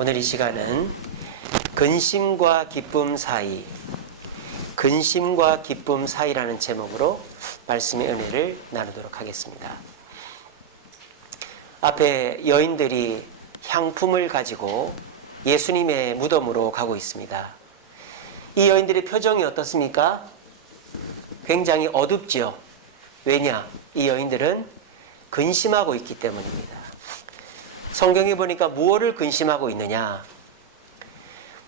오늘 이 시간은 근심과 기쁨 사이, 근심과 기쁨 사이라는 제목으로 말씀의 은혜를 나누도록 하겠습니다. 앞에 여인들이 향품을 가지고 예수님의 무덤으로 가고 있습니다. 이 여인들의 표정이 어떻습니까? 굉장히 어둡죠. 왜냐? 이 여인들은 근심하고 있기 때문입니다. 성경에 보니까 무엇을 근심하고 있느냐?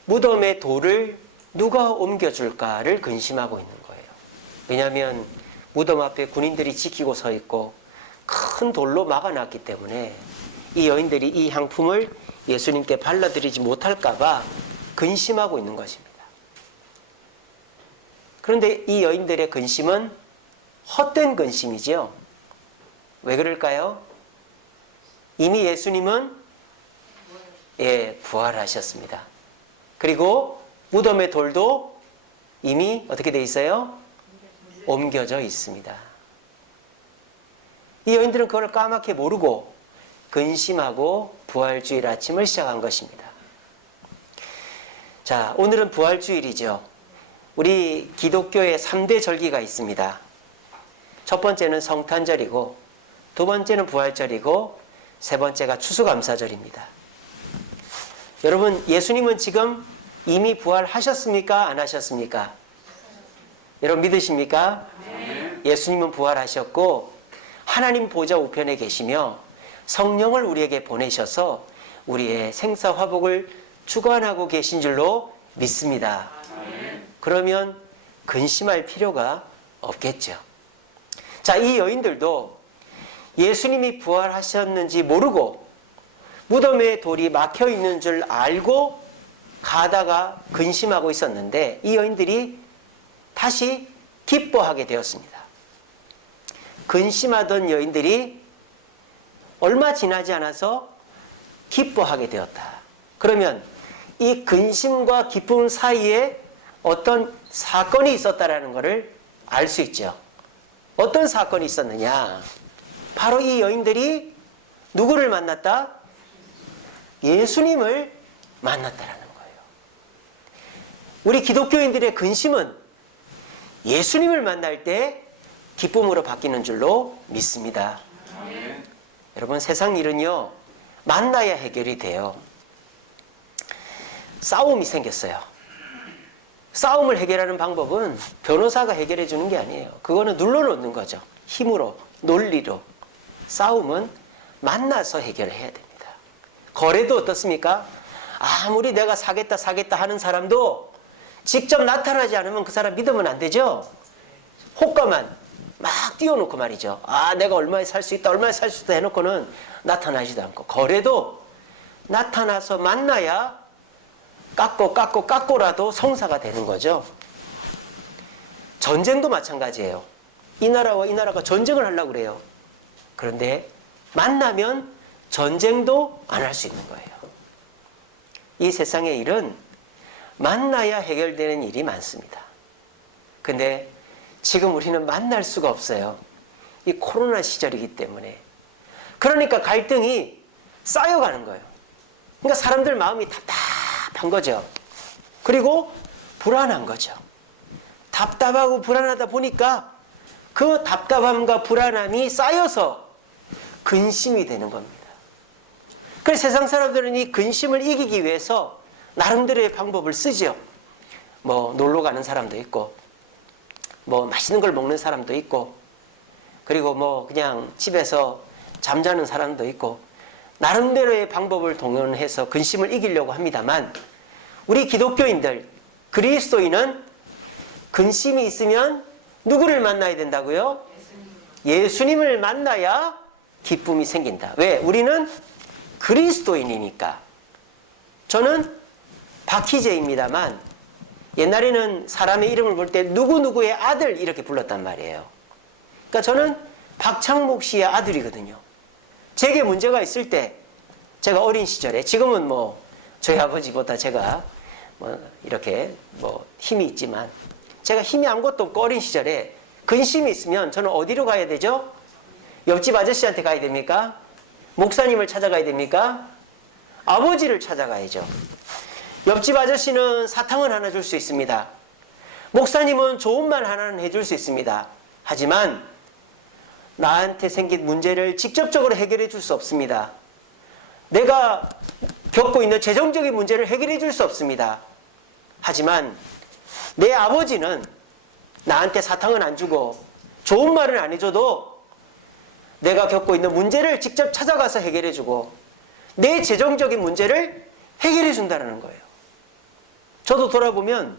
무덤의 돌을 누가 옮겨줄까를 근심하고 있는 거예요. 왜냐하면 무덤 앞에 군인들이 지키고 서 있고 큰 돌로 막아놨기 때문에 이 여인들이 이 향품을 예수님께 발라드리지 못할까 봐 근심하고 있는 것입니다. 그런데 이 여인들의 근심은 헛된 근심이죠. 왜 그럴까요? 이미 예수님은 부활하셨습니다. 그리고 무덤의 돌도 이미 어떻게 돼 있어요? 옮겨져 있습니다. 이 여인들은 그걸 까맣게 모르고 근심하고 부활주일 아침을 시작한 것입니다. 자, 오늘은 부활주일이죠. 우리 기독교의 3대 절기가 있습니다. 첫 번째는 성탄절이고, 두 번째는 부활절이고, 세 번째가 추수감사절입니다. 여러분, 예수님은 지금 이미 부활하셨습니까? 안 하셨습니까? 여러분 믿으십니까? 네. 예수님은 부활하셨고 하나님 보좌 우편에 계시며 성령을 우리에게 보내셔서 우리의 생사화복을 주관하고 계신 줄로 믿습니다. 네. 그러면 근심할 필요가 없겠죠. 자, 이 여인들도 예수님이 부활하셨는지 모르고 무덤에 돌이 막혀 있는 줄 알고 가다가 근심하고 있었는데 이 여인들이 다시 기뻐하게 되었습니다. 근심하던 여인들이 얼마 지나지 않아서 기뻐하게 되었다. 그러면 이 근심과 기쁨 사이에 어떤 사건이 있었다라는 것을 알 수 있죠. 어떤 사건이 있었느냐? 바로 이 여인들이 누구를 만났다? 예수님을 만났다라는 거예요. 우리 기독교인들의 근심은 예수님을 만날 때 기쁨으로 바뀌는 줄로 믿습니다. 네. 여러분, 세상 일은요, 만나야 해결이 돼요. 싸움이 생겼어요. 싸움을 해결하는 방법은 변호사가 해결해 주는 게 아니에요. 그거는 눌러놓는 거죠. 힘으로, 논리로. 싸움은 만나서 해결해야 됩니다. 거래도 어떻습니까? 아무리 내가 사겠다 하는 사람도 직접 나타나지 않으면 그 사람 믿으면 안 되죠. 호가만 막 띄워놓고 말이죠. 내가 얼마에 살 수 있다 해놓고는 나타나지도 않고. 거래도 나타나서 만나야 깎고라도 성사가 되는 거죠. 전쟁도 마찬가지예요. 이 나라와 이 나라가 전쟁을 하려고 그래요. 그런데 만나면 전쟁도 안 할 수 있는 거예요. 이 세상의 일은 만나야 해결되는 일이 많습니다. 근데 지금 우리는 만날 수가 없어요. 이 코로나 시절이기 때문에. 그러니까 갈등이 쌓여가는 거예요. 그러니까 사람들 마음이 답답한 거죠. 그리고 불안한 거죠. 답답하고 불안하다 보니까 그 답답함과 불안함이 쌓여서 근심이 되는 겁니다. 그래서 세상 사람들은 이 근심을 이기기 위해서 나름대로의 방법을 쓰죠. 놀러 가는 사람도 있고, 맛있는 걸 먹는 사람도 있고, 그리고 그냥 집에서 잠자는 사람도 있고, 나름대로의 방법을 동원해서 근심을 이기려고 합니다만, 우리 기독교인들, 그리스도인은 근심이 있으면 누구를 만나야 된다고요? 예수님을 만나야 기쁨이 생긴다. 왜? 우리는 그리스도인이니까. 저는 박희재입니다만 옛날에는 사람의 이름을 볼 때 누구누구의 아들 이렇게 불렀단 말이에요. 그러니까 저는 박창목 씨의 아들이거든요. 제게 문제가 있을 때 제가 어린 시절에, 지금은 저희 아버지보다 제가 이렇게 힘이 있지만 제가 힘이 아무것도 없고 어린 시절에 근심이 있으면 저는 어디로 가야 되죠? 옆집 아저씨한테 가야 됩니까? 목사님을 찾아가야 됩니까? 아버지를 찾아가야죠. 옆집 아저씨는 사탕을 하나 줄 수 있습니다. 목사님은 좋은 말 하나는 해줄 수 있습니다. 하지만 나한테 생긴 문제를 직접적으로 해결해 줄 수 없습니다. 내가 겪고 있는 재정적인 문제를 해결해 줄 수 없습니다. 하지만 내 아버지는 나한테 사탕은 안 주고 좋은 말은 안 해줘도 내가 겪고 있는 문제를 직접 찾아가서 해결해 주고 내 재정적인 문제를 해결해 준다는 거예요. 저도 돌아보면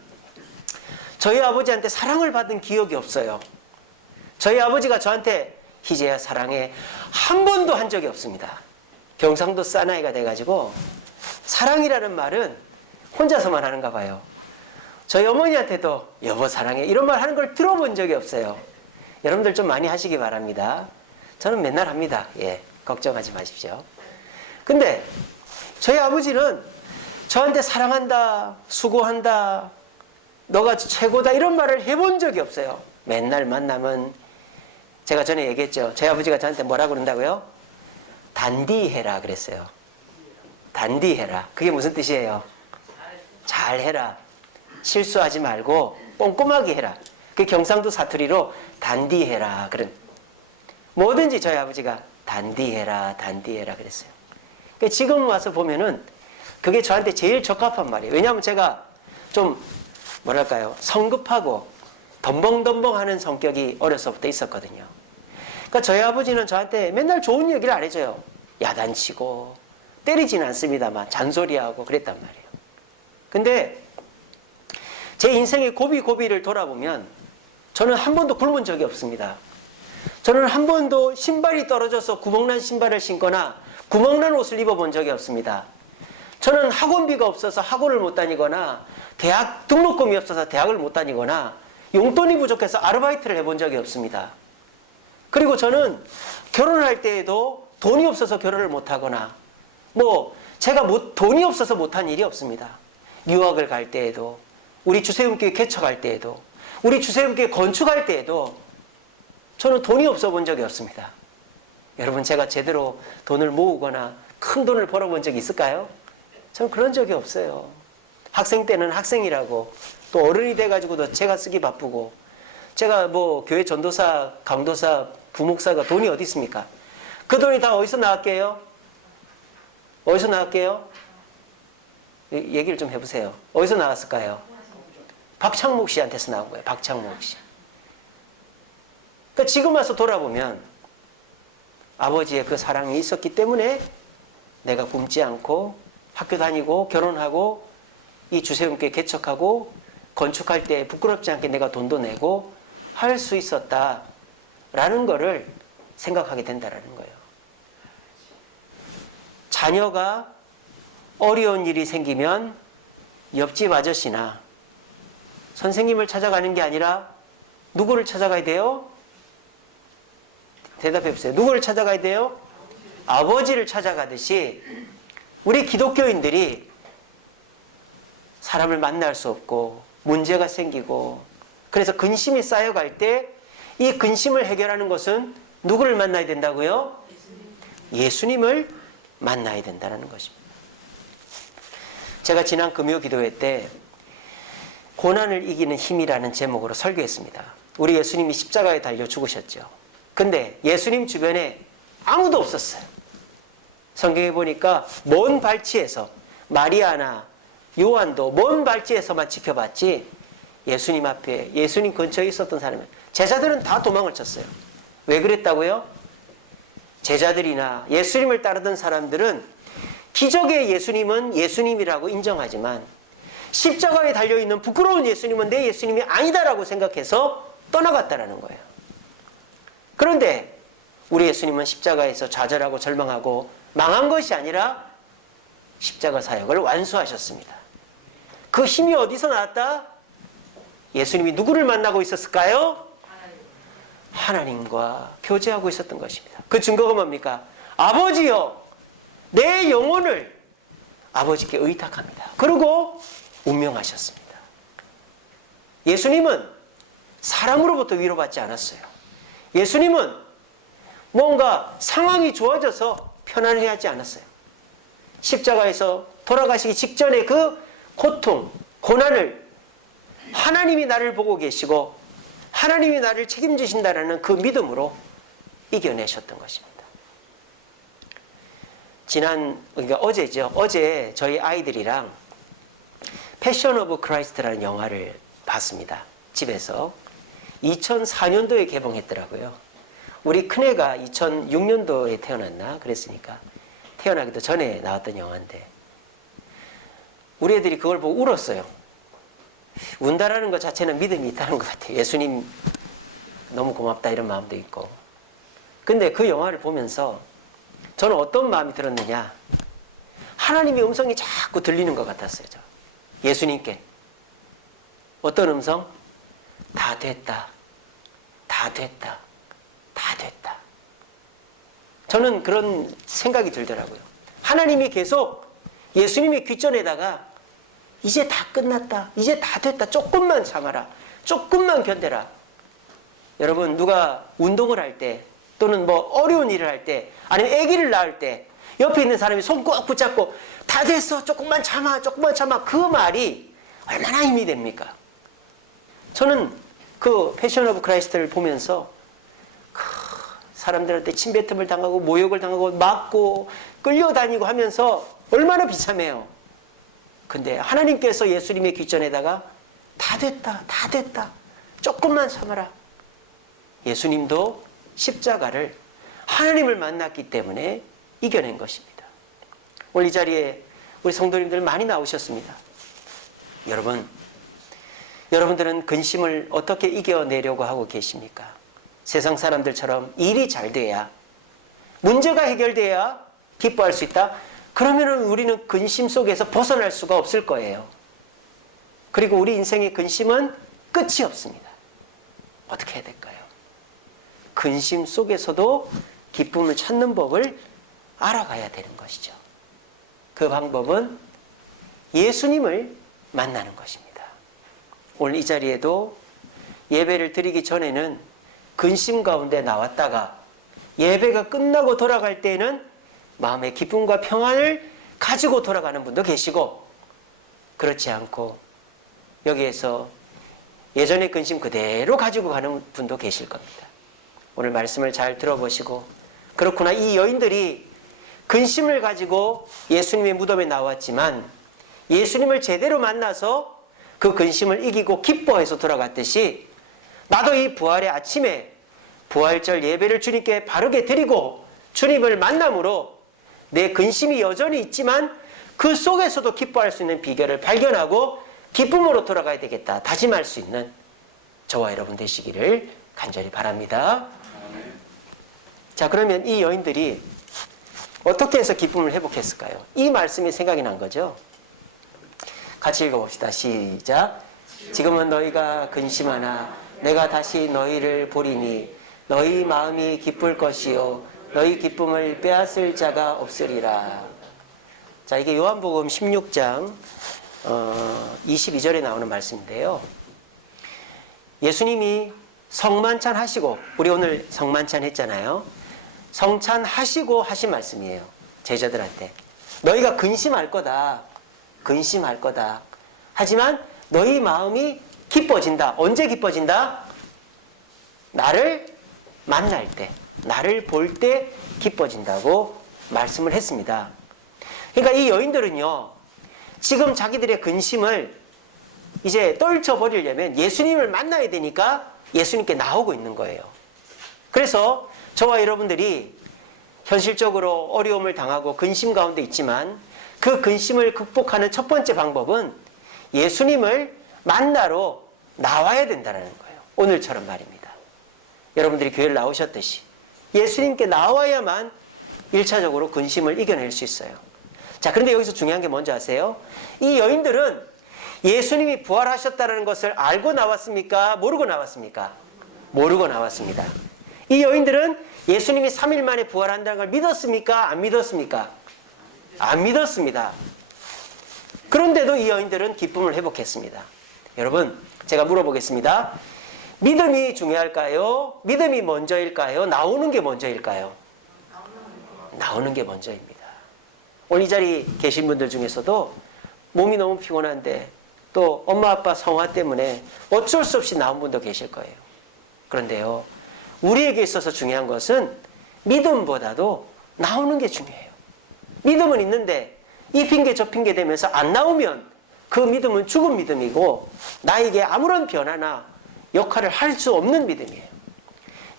저희 아버지한테 사랑을 받은 기억이 없어요. 저희 아버지가 저한테 희재야 사랑해 한 번도 한 적이 없습니다. 경상도 사나이가 돼가지고 사랑이라는 말은 혼자서만 하는가 봐요. 저희 어머니한테도 여보 사랑해 이런 말 하는 걸 들어본 적이 없어요. 여러분들 좀 많이 하시기 바랍니다. 저는 맨날 합니다. 예, 걱정하지 마십시오. 근데 저희 아버지는 저한테 사랑한다, 수고한다, 너가 최고다 이런 말을 해본 적이 없어요. 맨날 만나면 제가 전에 얘기했죠. 저희 아버지가 저한테 뭐라 그런다고요? 단디해라 그랬어요. 단디해라. 그게 무슨 뜻이에요? 잘해라. 실수하지 말고 꼼꼼하게 해라. 그 경상도 사투리로 단디해라. 그런 뭐든지 저희 아버지가 단디해라, 단디해라 그랬어요. 그러니까 지금 와서 보면은 그게 저한테 제일 적합한 말이에요. 왜냐하면 제가 좀 뭐랄까요? 성급하고 덤벙덤벙하는 성격이 어려서부터 있었거든요. 그러니까 저희 아버지는 저한테 맨날 좋은 얘기를 안 해줘요. 야단치고 때리지는 않습니다만 잔소리하고 그랬단 말이에요. 근데 제 인생의 고비고비를 돌아보면 저는 한 번도 굶은 적이 없습니다. 저는 한 번도 신발이 떨어져서 구멍난 신발을 신거나 구멍난 옷을 입어본 적이 없습니다. 저는 학원비가 없어서 학원을 못 다니거나 대학 등록금이 없어서 대학을 못 다니거나 용돈이 부족해서 아르바이트를 해본 적이 없습니다. 그리고 저는 결혼할 때에도 돈이 없어서 결혼을 못하거나 제가 돈이 없어서 못한 일이 없습니다. 유학을 갈 때에도 우리 주세움교회 개척할 때에도 우리 주세움교회 건축할 때에도 저는 돈이 없어 본 적이 없습니다. 여러분 제가 제대로 돈을 모으거나 큰 돈을 벌어본 적이 있을까요? 저는 그런 적이 없어요. 학생 때는 학생이라고 또 어른이 돼가지고도 제가 쓰기 바쁘고 제가 교회 전도사, 강도사, 부목사가 돈이 어디 있습니까? 그 돈이 다 어디서 나왔게요? 어디서 나왔게요? 얘기를 좀 해보세요. 어디서 나왔을까요? 박창목 씨한테서 나온 거예요. 박창목 씨. 그러니까 지금 와서 돌아보면 아버지의 그 사랑이 있었기 때문에 내가 굶지 않고 학교 다니고 결혼하고 이 주세움교회 개척하고 건축할 때 부끄럽지 않게 내가 돈도 내고 할 수 있었다라는 거를 생각하게 된다는 거예요. 자녀가 어려운 일이 생기면 옆집 아저씨나 선생님을 찾아가는 게 아니라 누구를 찾아가야 돼요? 대답해 보세요. 누구를 찾아가야 돼요? 아버지를 찾아가듯이 우리 기독교인들이 사람을 만날 수 없고 문제가 생기고 그래서 근심이 쌓여갈 때 이 근심을 해결하는 것은 누구를 만나야 된다고요? 예수님을 만나야 된다는 것입니다. 제가 지난 금요 기도회 때 고난을 이기는 힘이라는 제목으로 설교했습니다. 우리 예수님이 십자가에 달려 죽으셨죠. 근데 예수님 주변에 아무도 없었어요. 성경에 보니까 먼 발치에서 마리아나 요한도 먼 발치에서만 지켜봤지 예수님 앞에 예수님 근처에 있었던 사람은 제자들은 다 도망을 쳤어요. 왜 그랬다고요? 제자들이나 예수님을 따르던 사람들은 기적의 예수님은 예수님이라고 인정하지만 십자가에 달려있는 부끄러운 예수님은 내 예수님이 아니다라고 생각해서 떠나갔다라는 거예요. 그런데 우리 예수님은 십자가에서 좌절하고 절망하고 망한 것이 아니라 십자가 사역을 완수하셨습니다. 그 힘이 어디서 나왔다? 예수님이 누구를 만나고 있었을까요? 하나님과 교제하고 있었던 것입니다. 그 증거가 뭡니까? 아버지여 내 영혼을 아버지께 의탁합니다. 그리고 운명하셨습니다. 예수님은 사람으로부터 위로받지 않았어요. 예수님은 뭔가 상황이 좋아져서 편안해하지 않았어요. 십자가에서 돌아가시기 직전에 그 고통, 고난을 하나님이 나를 보고 계시고 하나님이 나를 책임지신다라는 그 믿음으로 이겨내셨던 것입니다. 그러니까 어제죠. 어제 저희 아이들이랑 패션 오브 크라이스트라는 영화를 봤습니다. 집에서. 2004년도에 개봉했더라고요. 우리 큰애가 2006년도에 태어났나? 그랬으니까 태어나기도 전에 나왔던 영화인데 우리 애들이 그걸 보고 울었어요. 운다라는 것 자체는 믿음이 있다는 것 같아요. 예수님 너무 고맙다 이런 마음도 있고. 근데 그 영화를 보면서 저는 어떤 마음이 들었느냐, 하나님의 음성이 자꾸 들리는 것 같았어요. 예수님께. 어떤 음성? 다 됐다. 다 됐다. 다 됐다. 저는 그런 생각이 들더라고요. 하나님이 계속 예수님의 귓전에다가 이제 다 끝났다. 이제 다 됐다. 조금만 참아라. 조금만 견뎌라. 여러분, 누가 운동을 할 때 또는 뭐 어려운 일을 할 때 아니면 아기를 낳을 때 옆에 있는 사람이 손 꼭 붙잡고 다 됐어. 조금만 참아. 조금만 참아. 그 말이 얼마나 힘이 됩니까? 저는 그 패션 오브 크라이스트를 보면서 사람들한테 침뱉음을 당하고 모욕을 당하고 맞고 끌려다니고 하면서 얼마나 비참해요. 근데 하나님께서 예수님의 귓전에다가 다 됐다. 다 됐다. 조금만 참아라. 예수님도 십자가를 하나님을 만났기 때문에 이겨낸 것입니다. 오늘 이 자리에 우리 성도님들 많이 나오셨습니다. 여러분들은 근심을 어떻게 이겨내려고 하고 계십니까? 세상 사람들처럼 일이 잘 돼야, 문제가 해결돼야 기뻐할 수 있다? 그러면 우리는 근심 속에서 벗어날 수가 없을 거예요. 그리고 우리 인생의 근심은 끝이 없습니다. 어떻게 해야 될까요? 근심 속에서도 기쁨을 찾는 법을 알아가야 되는 것이죠. 그 방법은 예수님을 만나는 것입니다. 오늘 이 자리에도 예배를 드리기 전에는 근심 가운데 나왔다가 예배가 끝나고 돌아갈 때에는 마음의 기쁨과 평안을 가지고 돌아가는 분도 계시고, 그렇지 않고 여기에서 예전의 근심 그대로 가지고 가는 분도 계실 겁니다. 오늘 말씀을 잘 들어보시고, 그렇구나, 이 여인들이 근심을 가지고 예수님의 무덤에 나왔지만 예수님을 제대로 만나서 그 근심을 이기고 기뻐해서 돌아갔듯이, 나도 이 부활의 아침에 부활절 예배를 주님께 바르게 드리고 주님을 만남으로 내 근심이 여전히 있지만 그 속에서도 기뻐할 수 있는 비결을 발견하고 기쁨으로 돌아가야 되겠다 다짐할 수 있는 저와 여러분 되시기를 간절히 바랍니다. 자, 그러면 이 여인들이 어떻게 해서 기쁨을 회복했을까요? 이 말씀이 생각이 난 거죠. 같이 읽어봅시다. 시작. 지금은 너희가 근심하나 내가 다시 너희를 보리니 너희 마음이 기쁠 것이요 너희 기쁨을 빼앗을 자가 없으리라. 자, 이게 요한복음 16장 22절에 나오는 말씀인데요. 예수님이 성만찬 하시고, 우리 오늘 성만찬 했잖아요. 성찬 하시고 하신 말씀이에요. 제자들한테. 너희가 근심할 거다. 근심할 거다. 하지만 너희 마음이 기뻐진다. 언제 기뻐진다? 나를 만날 때, 나를 볼 때 기뻐진다고 말씀을 했습니다. 그러니까 이 여인들은요, 지금 자기들의 근심을 이제 떨쳐버리려면 예수님을 만나야 되니까 예수님께 나오고 있는 거예요. 그래서 저와 여러분들이 현실적으로 어려움을 당하고 근심 가운데 있지만 그 근심을 극복하는 첫 번째 방법은 예수님을 만나러 나와야 된다는 거예요. 오늘처럼 말입니다. 여러분들이 교회를 나오셨듯이 예수님께 나와야만 1차적으로 근심을 이겨낼 수 있어요. 자, 그런데 여기서 중요한 게 뭔지 아세요? 이 여인들은 예수님이 부활하셨다는 것을 알고 나왔습니까? 모르고 나왔습니까? 모르고 나왔습니다. 이 여인들은 예수님이 3일 만에 부활한다는 걸 믿었습니까? 안 믿었습니까? 안 믿었습니다. 그런데도 이 여인들은 기쁨을 회복했습니다. 여러분, 제가 물어보겠습니다. 믿음이 중요할까요? 믿음이 먼저일까요? 나오는 게 먼저일까요? 나오는 게 먼저입니다. 오늘 이 자리에 계신 분들 중에서도 몸이 너무 피곤한데 또 엄마 아빠 성화 때문에 어쩔 수 없이 나온 분도 계실 거예요. 그런데요, 우리에게 있어서 중요한 것은 믿음보다도 나오는 게 중요해요. 믿음은 있는데 이 핑계 저 핑계 대면서 안 나오면 그 믿음은 죽은 믿음이고 나에게 아무런 변화나 역할을 할 수 없는 믿음이에요.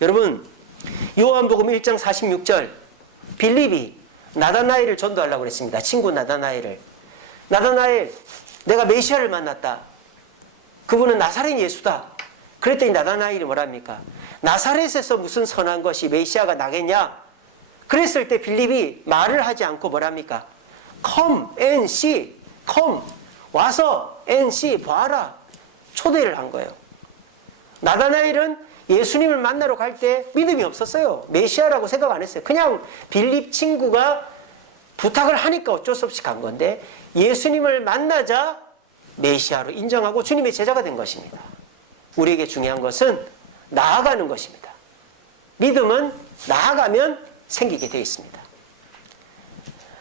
여러분, 요한복음 1장 46절, 빌립이 나다나엘을 전도하려고 그랬습니다. 친구 나다나엘을. 나다나엘, 내가 메시아를 만났다. 그분은 나사렛 예수다. 그랬더니 나다나엘이 뭐랍니까? 나사렛에서 무슨 선한 것이 메시아가 나겠냐? 그랬을 때 빌립이 말을 하지 않고 뭐랍니까? Come and see. Come. 와서 and see. 봐라. 초대를 한 거예요. 나다나엘은 예수님을 만나러 갈 때 믿음이 없었어요. 메시아라고 생각 안 했어요. 그냥 빌립 친구가 부탁을 하니까 어쩔 수 없이 간 건데 예수님을 만나자 메시아로 인정하고 주님의 제자가 된 것입니다. 우리에게 중요한 것은 나아가는 것입니다. 믿음은 나아가면 생기게 되어 있습니다.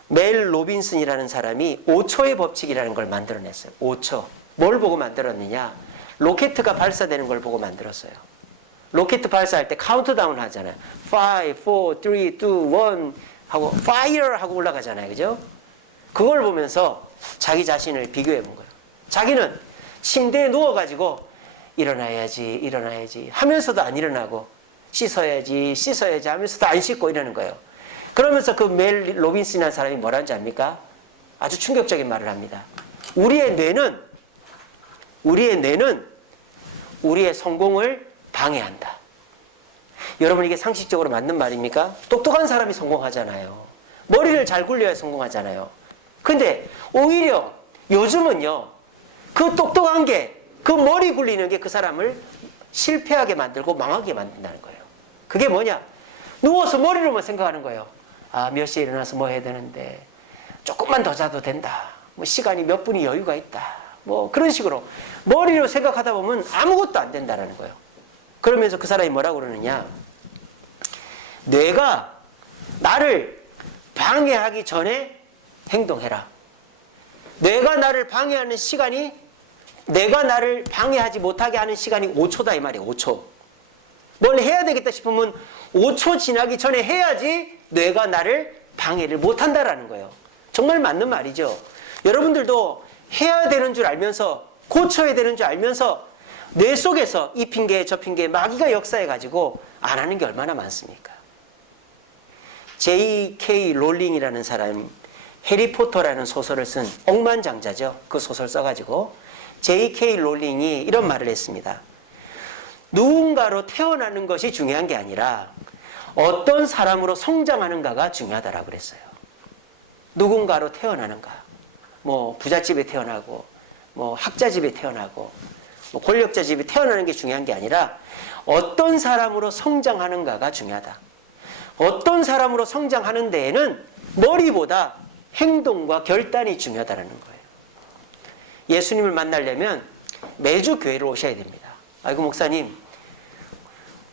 멜 로빈슨이라는 사람이 5초의 법칙이라는 걸 만들어냈어요. 5초. 뭘 보고 만들었느냐? 로켓가 발사되는 걸 보고 만들었어요. 로켓 발사할 때 카운트다운 하잖아요. 5, 4, 3, 2, 1 하고 fire 하고 올라가잖아요. 그죠? 그걸 보면서 자기 자신을 비교해 본 거예요. 자기는 침대에 누워가지고 일어나야지 하면서도 안 일어나고 씻어야지 하면서도 안 씻고 이러는 거예요. 그러면서 그 멜 로빈슨이라는 사람이 뭐라는지 압니까? 아주 충격적인 말을 합니다. 우리의 뇌는 우리의 성공을 방해한다. 여러분, 이게 상식적으로 맞는 말입니까? 똑똑한 사람이 성공하잖아요. 머리를 잘 굴려야 성공하잖아요. 근데 오히려 요즘은요, 그 똑똑한 게, 그 머리 굴리는 게 그 사람을 실패하게 만들고 망하게 만든다는 거예요. 그게 뭐냐? 누워서 머리로만 생각하는 거예요. 아, 몇 시에 일어나서 뭐 해야 되는데, 조금만 더 자도 된다. 뭐 시간이 몇 분이 여유가 있다. 뭐 그런 식으로 머리로 생각하다 보면 아무것도 안 된다는 거예요. 그러면서 그 사람이 뭐라고 그러느냐? 뇌가 나를 방해하기 전에 행동해라. 뇌가 나를 방해하는 시간이, 내가 나를 방해하지 못하게 하는 시간이 5초다 이 말이에요. 5초. 뭘 해야 되겠다 싶으면 5초 지나기 전에 해야지 뇌가 나를 방해를 못한다라는 거예요. 정말 맞는 말이죠. 여러분들도 해야 되는 줄 알면서, 고쳐야 되는 줄 알면서 뇌 속에서 이 핑계 저 핑계 마귀가 역사해가지고 안 하는 게 얼마나 많습니까? J.K. 롤링이라는 사람, 해리포터라는 소설을 쓴 억만장자죠. 그 소설 써가지고 J.K. 롤링이 이런 말을 했습니다. 누군가로 태어나는 것이 중요한 게 아니라 어떤 사람으로 성장하는가가 중요하다라고 그랬어요. 누군가로 태어나는가. 뭐 부잣집에 태어나고 뭐 학자집에 태어나고 뭐 권력자 집에 태어나는 게 중요한 게 아니라 어떤 사람으로 성장하는가가 중요하다. 어떤 사람으로 성장하는 데에는 머리보다 행동과 결단이 중요하다는 거예요. 예수님을 만나려면 매주 교회를 오셔야 됩니다. 아이고 목사님,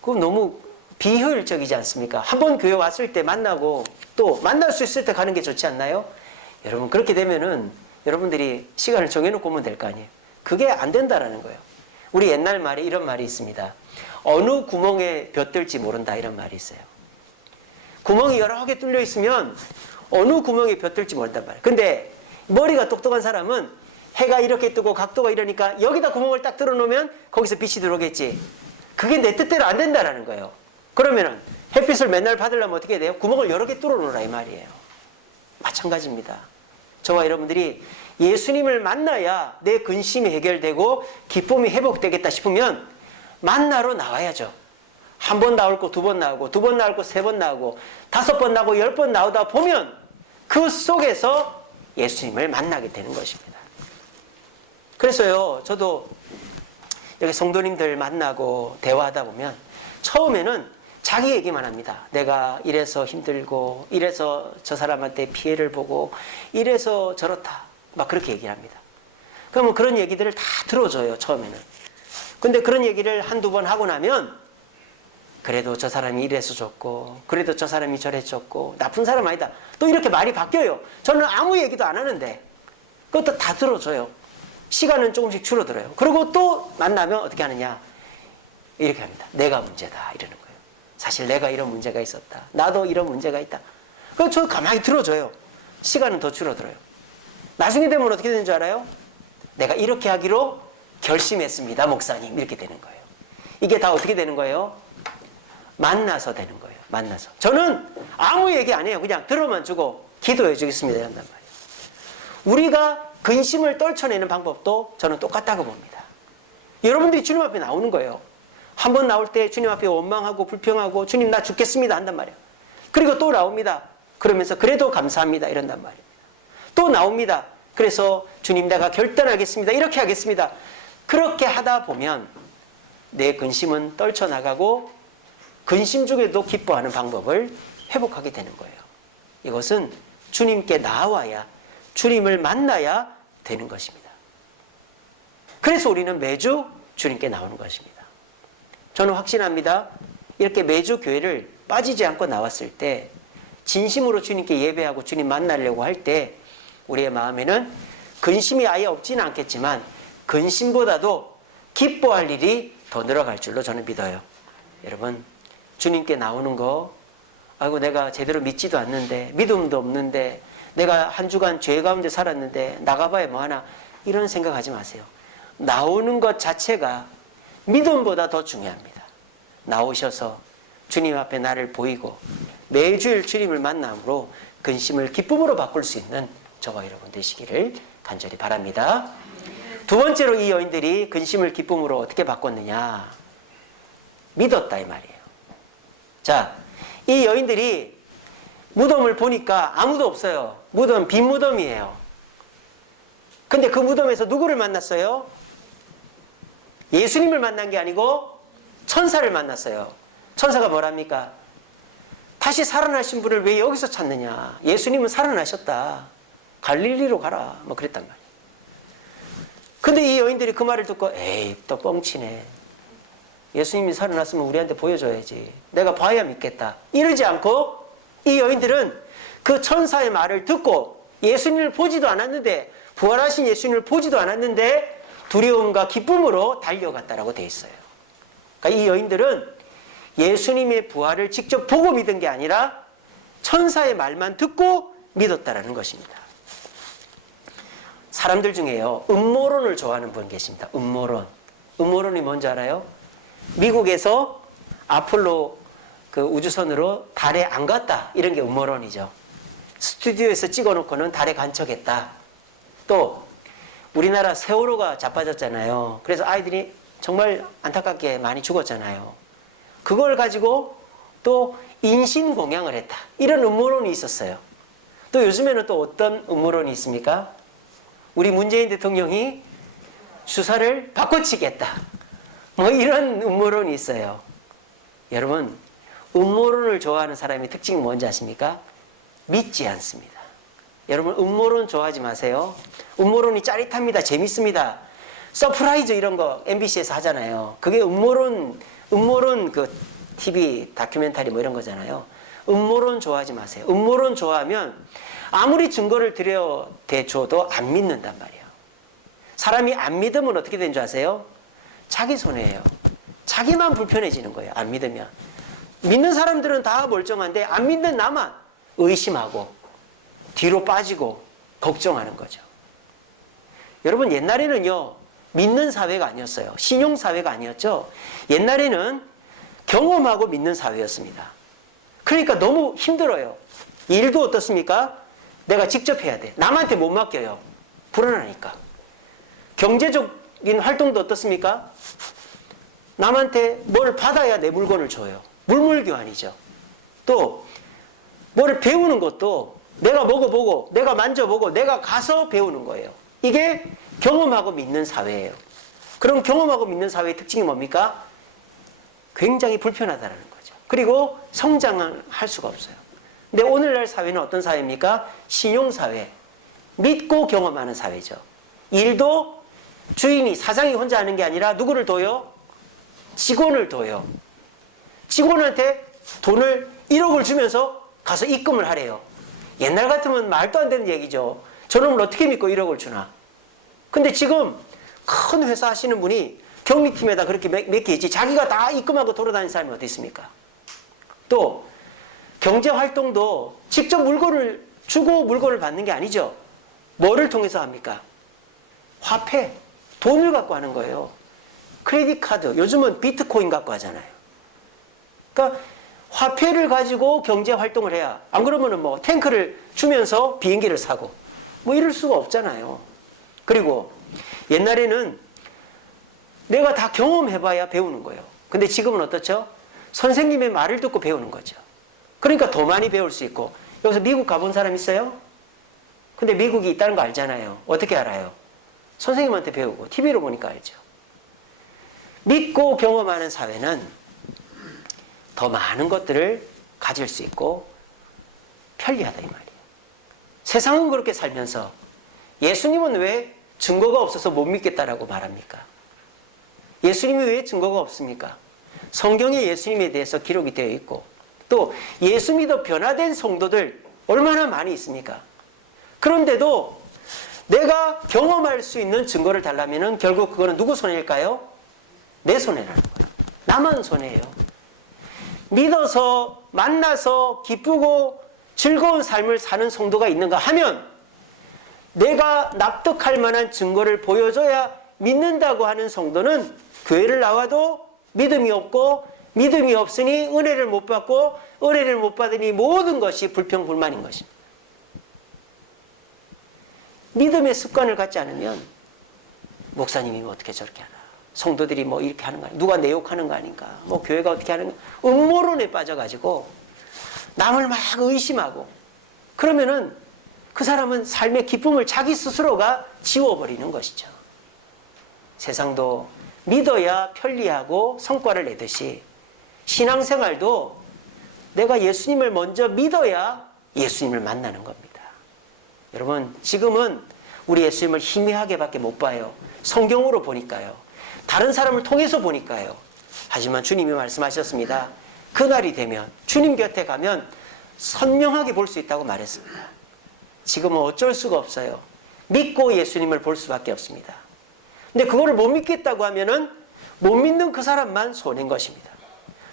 그건 너무 비효율적이지 않습니까? 한번 교회 왔을 때 만나고 또 만날 수 있을 때 가는 게 좋지 않나요? 여러분, 그렇게 되면은 여러분들이 시간을 정해놓고 오면 될 거 아니에요. 그게 안 된다라는 거예요. 우리 옛날 말에 이런 말이 있습니다. 어느 구멍에 볕들지 모른다, 이런 말이 있어요. 구멍이 여러 개 뚫려 있으면 어느 구멍에 볕들지 모른단 말이에요. 근데 머리가 똑똑한 사람은 해가 이렇게 뜨고 각도가 이러니까 여기다 구멍을 딱 뚫어놓으면 거기서 빛이 들어오겠지. 그게 내 뜻대로 안 된다라는 거예요. 그러면은 햇빛을 맨날 받으려면 어떻게 해야 돼요? 구멍을 여러 개 뚫어놓으라 이 말이에요. 마찬가지입니다. 저와 여러분들이 예수님을 만나야 내 근심이 해결되고 기쁨이 회복되겠다 싶으면 만나러 나와야죠. 한 번 나올 거 두 번 나오고, 두 번 나올 거 세 번 나오고, 5번 나오고 10번 나오다 보면 그 속에서 예수님을 만나게 되는 것입니다. 그래서요, 저도 이렇게 성도님들 만나고 대화하다 보면 처음에는 자기 얘기만 합니다. 내가 이래서 힘들고, 이래서 저 사람한테 피해를 보고, 이래서 저렇다. 막 그렇게 얘기를 합니다. 그러면 그런 얘기들을 다 들어줘요, 처음에는. 근데 그런 얘기를 한두 번 하고 나면 그래도 저 사람이 이래서 좋고 그래도 저 사람이 저래서 좋고 나쁜 사람 아니다. 또 이렇게 말이 바뀌어요. 저는 아무 얘기도 안 하는데 그것도 다 들어줘요. 시간은 조금씩 줄어들어요. 그리고 또 만나면 어떻게 하느냐. 이렇게 합니다. 내가 문제다 이러는 거예요. 사실 내가 이런 문제가 있었다. 나도 이런 문제가 있다. 그래서 저 가만히 들어줘요. 시간은 더 줄어들어요. 나중에 되면 어떻게 되는 줄 알아요? 내가 이렇게 하기로 결심했습니다. 목사님. 이렇게 되는 거예요. 이게 다 어떻게 되는 거예요? 만나서 되는 거예요. 만나서. 저는 아무 얘기 안 해요. 그냥 들어만 주고 기도해 주겠습니다. 이런단 말이에요. 우리가 근심을 떨쳐내는 방법도 저는 똑같다고 봅니다. 여러분들이 주님 앞에 나오는 거예요. 한 번 나올 때 주님 앞에 원망하고 불평하고 주님 나 죽겠습니다 한단 말이에요. 그리고 또 나옵니다. 그러면서 그래도 감사합니다 이런단 말이에요. 또 나옵니다. 그래서 주님 내가 결단하겠습니다. 이렇게 하겠습니다. 그렇게 하다 보면 내 근심은 떨쳐나가고 근심 중에도 기뻐하는 방법을 회복하게 되는 거예요. 이것은 주님께 나와야 주님을 만나야 되는 것입니다. 그래서 우리는 매주 주님께 나오는 것입니다. 저는 확신합니다. 이렇게 매주 교회를 빠지지 않고 나왔을 때 진심으로 주님께 예배하고 주님 만나려고 할 때 우리의 마음에는 근심이 아예 없지는 않겠지만 근심보다도 기뻐할 일이 더 늘어갈 줄로 저는 믿어요. 여러분 주님께 나오는 거 아이고 내가 제대로 믿지도 않는데 믿음도 없는데 내가 한 주간 죄 가운데 살았는데 나가봐야 뭐하나 이런 생각하지 마세요. 나오는 것 자체가 믿음보다 더 중요합니다. 나오셔서 주님 앞에 나를 보이고 매주일 주님을 만남으로 근심을 기쁨으로 바꿀 수 있는 저와 여러분 되시기를 간절히 바랍니다. 두 번째로 이 여인들이 근심을 기쁨으로 어떻게 바꿨느냐. 믿었다 이 말이에요. 자, 이 여인들이 무덤을 보니까 아무도 없어요. 무덤 빈 무덤이에요. 근데 그 무덤에서 누구를 만났어요? 예수님을 만난 게 아니고 천사를 만났어요. 천사가 뭐랍니까? 다시 살아나신 분을 왜 여기서 찾느냐. 예수님은 살아나셨다. 갈릴리로 가라. 뭐 그랬단 말이에요. 근데 이 여인들이 그 말을 듣고 에이 또 뻥치네. 예수님이 살아났으면 우리한테 보여줘야지. 내가 봐야 믿겠다. 이러지 않고 이 여인들은 그 천사의 말을 듣고 예수님을 보지도 않았는데 부활하신 예수님을 보지도 않았는데 두려움과 기쁨으로 달려갔다라고 돼 있어요. 그러니까 이 여인들은 예수님의 부활을 직접 보고 믿은 게 아니라 천사의 말만 듣고 믿었다라는 것입니다. 사람들 중에요. 음모론을 좋아하는 분 계십니다. 음모론. 음모론이 뭔지 알아요? 미국에서 아폴로 그 우주선으로 달에 안 갔다. 이런 게 음모론이죠. 스튜디오에서 찍어놓고는 달에 간 척했다. 또 우리나라 세월호가 자빠졌잖아요. 그래서 아이들이 정말 안타깝게 많이 죽었잖아요. 그걸 가지고 또 인신공양을 했다. 이런 음모론이 있었어요. 또 요즘에는 또 어떤 음모론이 있습니까? 우리 문재인 대통령이 주사를 바꿔치겠다. 뭐 이런 음모론이 있어요. 여러분, 음모론을 좋아하는 사람의 특징이 뭔지 아십니까? 믿지 않습니다. 여러분, 음모론 좋아하지 마세요. 음모론이 짜릿합니다. 재밌습니다. 서프라이즈 이런 거 MBC에서 하잖아요. 그게 음모론 그 TV 다큐멘터리 뭐 이런 거잖아요. 음모론 좋아하지 마세요. 음모론 좋아하면 아무리 증거를 대줘도 안 믿는단 말이에요. 사람이 안 믿으면 어떻게 되는 줄 아세요? 자기 손해예요. 자기만 불편해지는 거예요. 안 믿으면. 믿는 사람들은 다 멀쩡한데 안 믿는 나만 의심하고 뒤로 빠지고 걱정하는 거죠. 여러분 옛날에는요. 믿는 사회가 아니었어요. 신용 사회가 아니었죠. 옛날에는 경험하고 믿는 사회였습니다. 그러니까 너무 힘들어요. 일도 어떻습니까? 내가 직접 해야 돼. 남한테 못 맡겨요. 불안하니까. 경제적인 활동도 어떻습니까? 남한테 뭘 받아야 내 물건을 줘요. 물물교환이죠. 또 뭘 배우는 것도 내가 먹어보고 내가 만져보고 내가 가서 배우는 거예요. 이게 경험하고 믿는 사회예요. 그럼 경험하고 믿는 사회의 특징이 뭡니까? 굉장히 불편하다는 거죠. 그리고 성장을 할 수가 없어요. 근데 오늘날 사회는 어떤 사회입니까? 신용사회. 믿고 경험하는 사회죠. 일도 주인이, 사장이 혼자 하는 게 아니라 누구를 둬요? 직원을 둬요. 직원한테 돈을 1억을 주면서 가서 입금을 하래요. 옛날 같으면 말도 안 되는 얘기죠. 저놈을 어떻게 믿고 1억을 주나. 근데 지금 큰 회사 하시는 분이 경리팀에다 그렇게 맡기지 자기가 다 입금하고 돌아다니는 사람이 어디 있습니까? 또 경제활동도 직접 물건을 주고 물건을 받는 게 아니죠. 뭐를 통해서 합니까? 화폐, 돈을 갖고 하는 거예요. 크레딧 카드, 요즘은 비트코인 갖고 하잖아요. 그러니까 화폐를 가지고 경제활동을 해야, 안 그러면은 뭐 탱크를 주면서 비행기를 사고 뭐 이럴 수가 없잖아요. 그리고 옛날에는 내가 다 경험해봐야 배우는 거예요. 근데 지금은 어떻죠? 선생님의 말을 듣고 배우는 거죠. 그러니까 더 많이 배울 수 있고. 여기서 미국 가본 사람 있어요? 근데 미국이 있다는 거 알잖아요. 어떻게 알아요? 선생님한테 배우고 TV로 보니까 알죠. 믿고 경험하는 사회는 더 많은 것들을 가질 수 있고 편리하다 이 말이에요. 세상은 그렇게 살면서 예수님은 왜 증거가 없어서 못 믿겠다라고 말합니까? 예수님이 왜 증거가 없습니까? 성경에 예수님에 대해서 기록이 되어 있고 또 예수 믿어 변화된 성도들 얼마나 많이 있습니까? 그런데도 내가 경험할 수 있는 증거를 달라면 결국 그거는 누구 손해일까요? 내 손해라는 거예요. 나만 손해예요. 믿어서 만나서 기쁘고 즐거운 삶을 사는 성도가 있는가 하면 내가 납득할 만한 증거를 보여줘야 믿는다고 하는 성도는 교회를 나와도 믿음이 없고 믿음이 없으니 은혜를 못 받고 은혜를 못 받으니 모든 것이 불평불만인 것입니다. 믿음의 습관을 갖지 않으면 목사님이 뭐 어떻게 저렇게 하나, 성도들이 뭐 이렇게 하는 거 아닌가, 누가 내 욕하는 거 아닌가, 뭐 교회가 어떻게 하는 거, 음모론에 빠져가지고 남을 막 의심하고 그러면은 그 사람은 삶의 기쁨을 자기 스스로가 지워버리는 것이죠. 세상도 믿어야 편리하고 성과를 내듯이 신앙생활도 내가 예수님을 먼저 믿어야 예수님을 만나는 겁니다. 여러분 지금은 우리 예수님을 희미하게 밖에 못 봐요. 성경으로 보니까요. 다른 사람을 통해서 보니까요. 하지만 주님이 말씀하셨습니다. 그날이 되면 주님 곁에 가면 선명하게 볼 수 있다고 말했습니다. 지금은 어쩔 수가 없어요. 믿고 예수님을 볼 수밖에 없습니다. 근데 그거를 못 믿겠다고 하면은 못 믿는 그 사람만 손해인 것입니다.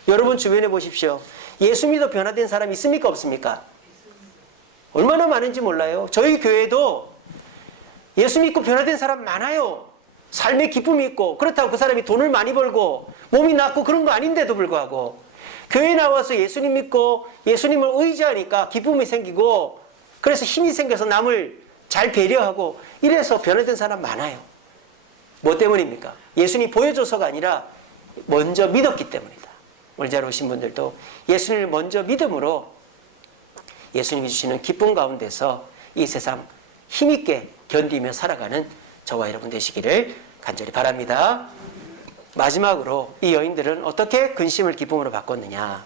여러분 주변에 보십시오. 예수 믿어 변화된 사람 있습니까 없습니까? 얼마나 많은지 몰라요. 저희 교회도 예수 믿고 변화된 사람 많아요. 삶의 기쁨이 있고 그렇다고 그 사람이 돈을 많이 벌고 몸이 낫고 그런 거 아닌데도 불구하고 교회 나와서 예수님 믿고 예수님을 의지하니까 기쁨이 생기고 그래서 힘이 생겨서 남을 잘 배려하고 이래서 변화된 사람 많아요. 뭐 때문입니까? 예수님이 보여줘서가 아니라 먼저 믿었기 때문이다. 오늘 잘 오신 분들도 예수님을 먼저 믿음으로 예수님이 주시는 기쁨 가운데서 이 세상 힘있게 견디며 살아가는 저와 여러분 되시기를 간절히 바랍니다. 마지막으로 이 여인들은 어떻게 근심을 기쁨으로 바꿨느냐.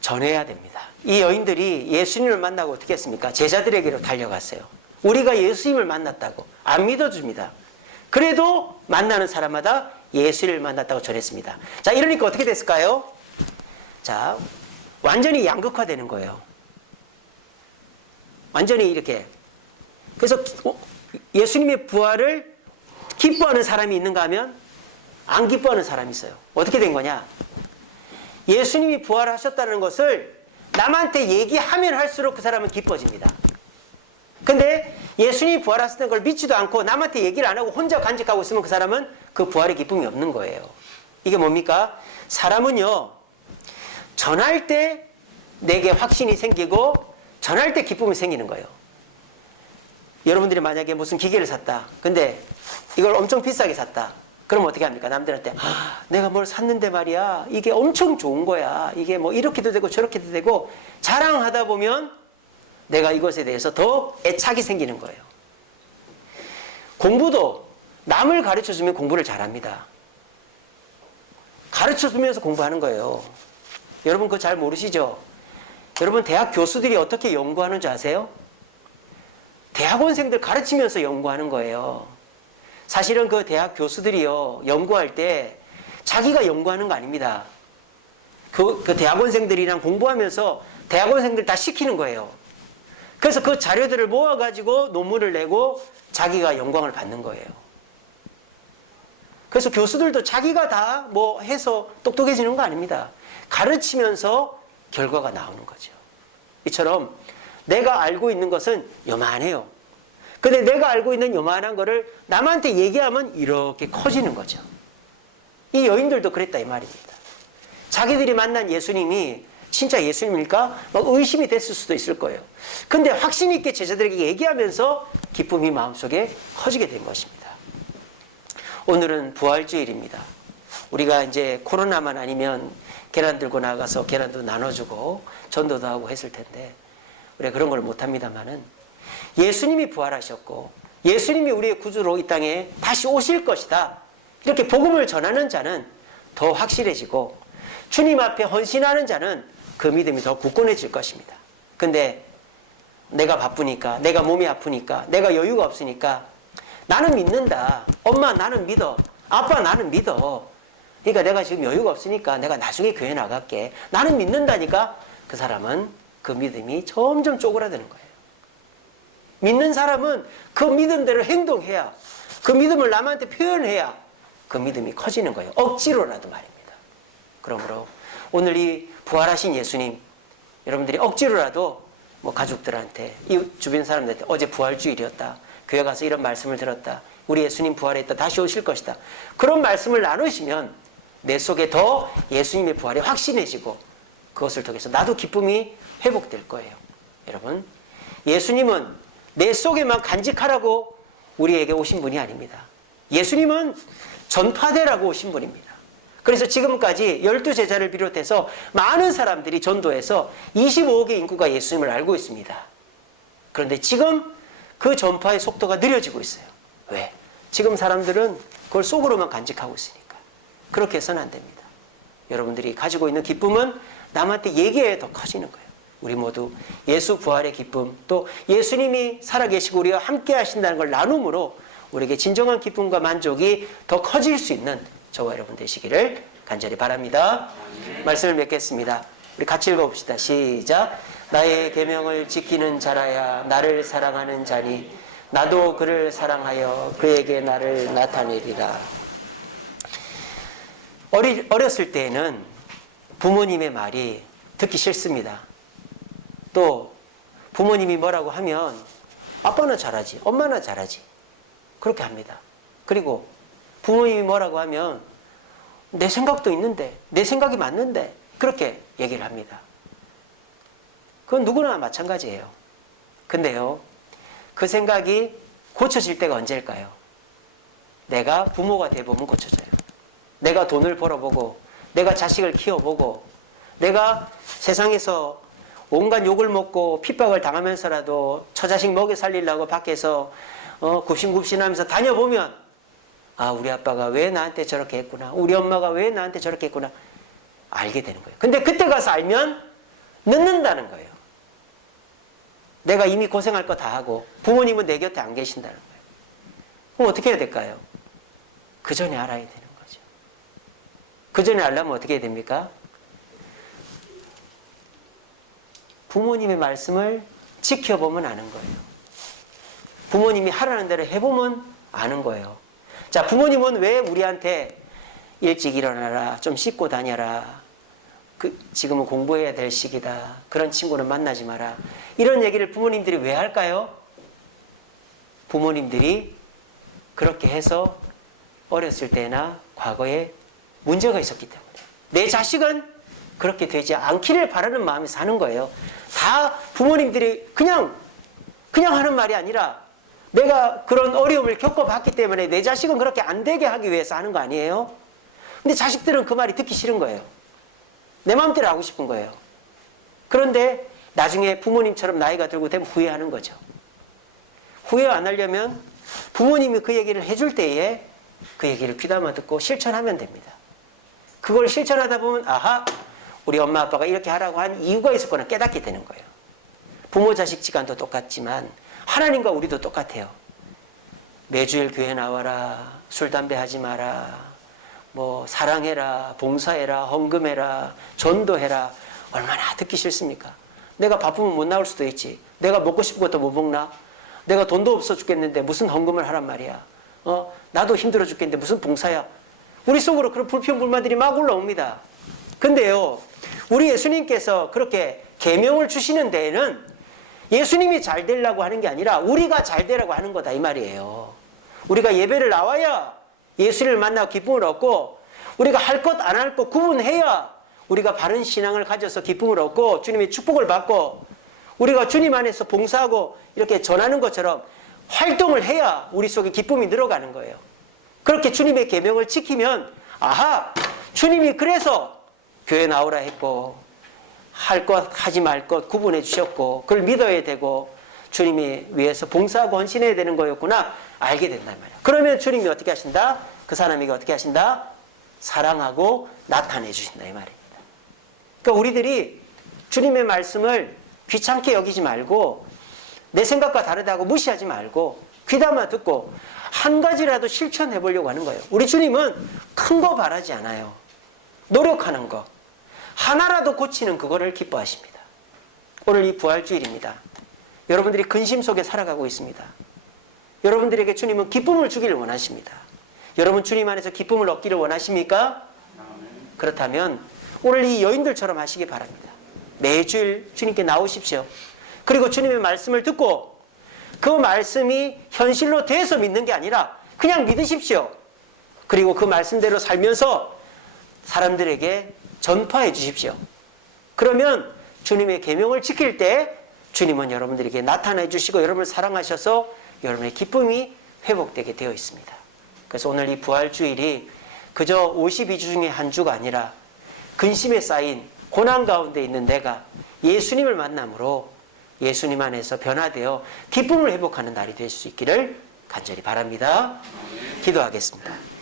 전해야 됩니다. 이 여인들이 예수님을 만나고 어떻게 했습니까? 제자들에게로 달려갔어요. 우리가 예수님을 만났다고 안 믿어줍니다. 그래도 만나는 사람마다 예수를 만났다고 전했습니다. 자, 이러니까 어떻게 됐을까요? 자, 완전히 양극화되는 거예요. 완전히 이렇게. 그래서 예수님의 부활을 기뻐하는 사람이 있는가 하면 안 기뻐하는 사람이 있어요. 어떻게 된 거냐? 예수님이 부활하셨다는 것을 남한테 얘기하면 할수록 그 사람은 기뻐집니다. 근데 예수님이 부활하셨다는 걸 믿지도 않고 남한테 얘기를 안 하고 혼자 간직하고 있으면 그 사람은 그 부활의 기쁨이 없는 거예요. 이게 뭡니까? 사람은요, 전할 때 내게 확신이 생기고 전할 때 기쁨이 생기는 거예요. 여러분들이 만약에 무슨 기계를 샀다. 근데 이걸 엄청 비싸게 샀다. 그럼 어떻게 합니까? 남들한테 내가 뭘 샀는데 말이야. 이게 엄청 좋은 거야. 이게 뭐 이렇게도 되고 저렇게도 되고 자랑하다 보면 내가 이것에 대해서 더 애착이 생기는 거예요. 공부도 남을 가르쳐주면 공부를 잘합니다. 가르쳐주면서 공부하는 거예요. 여러분 그거 잘 모르시죠? 여러분 대학 교수들이 어떻게 연구하는 줄 아세요? 대학원생들 가르치면서 연구하는 거예요. 사실은 그 대학 교수들이요, 연구할 때 자기가 연구하는 거 아닙니다. 그 대학원생들이랑 공부하면서 대학원생들 다 시키는 거예요. 그래서 그 자료들을 모아가지고 논문을 내고 자기가 영광을 받는 거예요. 그래서 교수들도 자기가 다 뭐 해서 똑똑해지는 거 아닙니다. 가르치면서 결과가 나오는 거죠. 이처럼 내가 알고 있는 것은 요만해요. 근데 내가 알고 있는 요만한 거를 남한테 얘기하면 이렇게 커지는 거죠. 이 여인들도 그랬다 이 말입니다. 자기들이 만난 예수님이 진짜 예수님일까? 막 의심이 됐을 수도 있을 거예요. 근데 확신 있게 제자들에게 얘기하면서 기쁨이 마음속에 커지게 된 것입니다. 오늘은 부활주일입니다. 우리가 이제 코로나만 아니면 계란 들고 나가서 계란도 나눠주고 전도도 하고 했을 텐데 우리가 그런 걸 못합니다만은 예수님이 부활하셨고 예수님이 우리의 구주로 이 땅에 다시 오실 것이다. 이렇게 복음을 전하는 자는 더 확실해지고 주님 앞에 헌신하는 자는 그 믿음이 더 굳건해질 것입니다. 근데 내가 바쁘니까, 내가 몸이 아프니까, 내가 여유가 없으니까 나는 믿는다. 엄마 나는 믿어. 아빠 나는 믿어. 그러니까 내가 지금 여유가 없으니까 내가 나중에 교회 나갈게. 나는 믿는다니까 그 사람은 그 믿음이 점점 쪼그라드는 거예요. 믿는 사람은 그 믿음대로 행동해야, 그 믿음을 남한테 표현해야 그 믿음이 커지는 거예요. 억지로라도 말입니다. 그러므로 오늘 이 부활하신 예수님, 여러분들이 억지로라도 뭐 가족들한테, 이웃 주변 사람들한테 어제 부활주일이었다. 교회 가서 이런 말씀을 들었다. 우리 예수님 부활했다. 다시 오실 것이다. 그런 말씀을 나누시면 내 속에 더 예수님의 부활이 확신해지고 그것을 통해서 나도 기쁨이 회복될 거예요. 여러분, 예수님은 내 속에만 간직하라고 우리에게 오신 분이 아닙니다. 예수님은 전파되라고 오신 분입니다. 그래서 지금까지 12제자를 비롯해서 많은 사람들이 전도해서 25억의 인구가 예수님을 알고 있습니다. 그런데 지금 그 전파의 속도가 느려지고 있어요. 왜? 지금 사람들은 그걸 속으로만 간직하고 있으니까. 그렇게 해서는 안 됩니다. 여러분들이 가지고 있는 기쁨은 남한테 얘기해야 더 커지는 거예요. 우리 모두 예수 부활의 기쁨, 또 예수님이 살아계시고 우리와 함께 하신다는 걸 나눔으로 우리에게 진정한 기쁨과 만족이 더 커질 수 있는 저와 여러분 되시기를 간절히 바랍니다. 말씀을 맺겠습니다. 우리 같이 읽어봅시다. 시작. 나의 계명을 지키는 자라야 나를 사랑하는 자니 나도 그를 사랑하여 그에게 나를 나타내리라. 어렸을 때에는 부모님의 말이 듣기 싫습니다. 또 부모님이 뭐라고 하면 아빠는 잘하지, 엄마는 잘하지, 그렇게 합니다. 그리고 부모님이 뭐라고 하면 내 생각도 있는데, 내 생각이 맞는데, 그렇게 얘기를 합니다. 그건 누구나 마찬가지예요. 근데요, 그 생각이 고쳐질 때가 언제일까요? 내가 부모가 돼보면 고쳐져요. 내가 돈을 벌어보고, 내가 자식을 키워보고, 내가 세상에서 온갖 욕을 먹고 핍박을 당하면서라도 처자식 먹여 살리려고 밖에서 굽신굽신하면서 다녀보면 아, 우리 아빠가 왜 나한테 저렇게 했구나, 우리 엄마가 왜 나한테 저렇게 했구나 알게 되는 거예요. 근데 그때 가서 알면 늦는다는 거예요. 내가 이미 고생할 거 다 하고 부모님은 내 곁에 안 계신다는 거예요. 그럼 어떻게 해야 될까요? 그 전에 알아야 되는 거죠. 그 전에 알려면 어떻게 해야 됩니까? 부모님의 말씀을 지켜보면 아는 거예요. 부모님이 하라는 대로 해보면 아는 거예요. 자, 부모님은 왜 우리한테 일찍 일어나라, 좀 씻고 다녀라, 지금은 공부해야 될 시기다, 그런 친구는 만나지 마라, 이런 얘기를 부모님들이 왜 할까요? 부모님들이 그렇게 해서 어렸을 때나 과거에 문제가 있었기 때문에 내 자식은 그렇게 되지 않기를 바라는 마음이 사는 거예요. 다 부모님들이 그냥 하는 말이 아니라 내가 그런 어려움을 겪어봤기 때문에 내 자식은 그렇게 안 되게 하기 위해서 하는 거 아니에요? 근데 자식들은 그 말이 듣기 싫은 거예요. 내 마음대로 하고 싶은 거예요. 그런데 나중에 부모님처럼 나이가 들고 되면 후회하는 거죠. 후회 안 하려면 부모님이 그 얘기를 해줄 때에 그 얘기를 귀담아 듣고 실천하면 됩니다. 그걸 실천하다 보면 아하, 우리 엄마 아빠가 이렇게 하라고 한 이유가 있었구나 깨닫게 되는 거예요. 부모 자식 지간도 똑같지만 하나님과 우리도 똑같아요. 매주일 교회 나와라, 술 담배 하지 마라, 뭐 사랑해라, 봉사해라, 헌금해라, 전도해라 얼마나 듣기 싫습니까? 내가 바쁘면 못 나올 수도 있지. 내가 먹고 싶은 것도 못 먹나? 내가 돈도 없어 죽겠는데 무슨 헌금을 하란 말이야. 나도 힘들어 죽겠는데 무슨 봉사야. 우리 속으로 그런 불평 불만들이 막 올라옵니다. 근데요, 우리 예수님께서 그렇게 계명을 주시는 데에는 예수님이 잘 되려고 하는 게 아니라 우리가 잘 되라고 하는 거다 이 말이에요. 우리가 예배를 나와야 예수를 만나고 기쁨을 얻고, 우리가 할 것 안 할 것 구분해야 우리가 바른 신앙을 가져서 기쁨을 얻고 주님의 축복을 받고, 우리가 주님 안에서 봉사하고 이렇게 전하는 것처럼 활동을 해야 우리 속에 기쁨이 늘어가는 거예요. 그렇게 주님의 계명을 지키면, 아하, 주님이 그래서 교회 나오라 했고 할 것 하지 말 것 구분해 주셨고 그걸 믿어야 되고 주님이 위해서 봉사하고 헌신해야 되는 거였구나 알게 된단 말이야. 그러면 주님이 어떻게 하신다? 그 사람에게 어떻게 하신다? 사랑하고 나타내 주신다 이 말입니다. 그러니까 우리들이 주님의 말씀을 귀찮게 여기지 말고 내 생각과 다르다고 무시하지 말고 귀담아 듣고 한 가지라도 실천해 보려고 하는 거예요. 우리 주님은 큰 거 바라지 않아요. 노력하는 거. 하나라도 고치는 그거를 기뻐하십니다. 오늘 이 부활주일입니다. 여러분들이 근심 속에 살아가고 있습니다. 여러분들에게 주님은 기쁨을 주기를 원하십니다. 여러분 주님 안에서 기쁨을 얻기를 원하십니까? 그렇다면 오늘 이 여인들처럼 하시기 바랍니다. 매주일 주님께 나오십시오. 그리고 주님의 말씀을 듣고 그 말씀이 현실로 돼서 믿는 게 아니라 그냥 믿으십시오. 그리고 그 말씀대로 살면서 사람들에게 전파해 주십시오. 그러면 주님의 계명을 지킬 때 주님은 여러분들에게 나타내 주시고 여러분을 사랑하셔서 여러분의 기쁨이 회복되게 되어 있습니다. 그래서 오늘 이 부활주일이 그저 52주 중에 한 주가 아니라 근심에 쌓인 고난 가운데 있는 내가 예수님을 만남으로 예수님 안에서 변화되어 기쁨을 회복하는 날이 될 수 있기를 간절히 바랍니다. 기도하겠습니다.